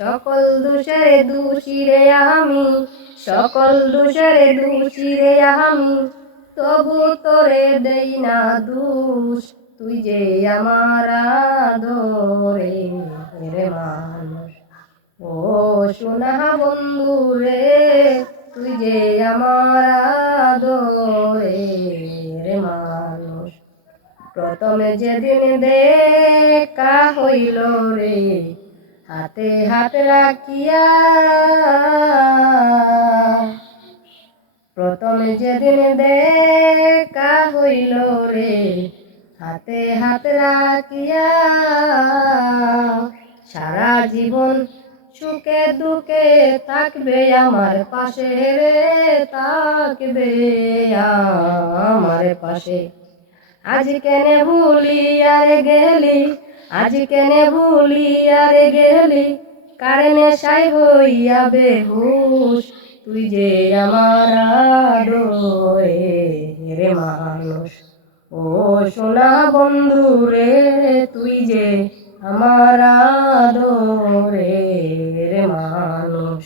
সকল দোষের দোষী রে আমি, সকল দোষের দোষী রে আমি, তবু তোরে দেই না দোষ। তুই যে আমার আদরে রে মানুষ, ও সোনা বন্ধু রে, তুই যে আমার আদরে রে মানুষ। প্রথমে যেদিন দেখা হইল রে, হাতে হাত রাখিয়া, প্রথমে যেদিন দেখা হইল রে, হাতে হাত রাখিয়া, সারা জীবন সুখে দুঃখে থাকবে আমার পাশে রে, থাকবে আমার পাশে। আজ কেনে ভুলিয়া রে গেলি, আজ কেনে ভুলিয়া রে গেলি, কারে নেশায় হইয়া বেহুশ। তুই যে আমার আদরে রে মানুষ, ও সোনা বন্ধু রে, তুই যে আমার আদরে রে মানুষ।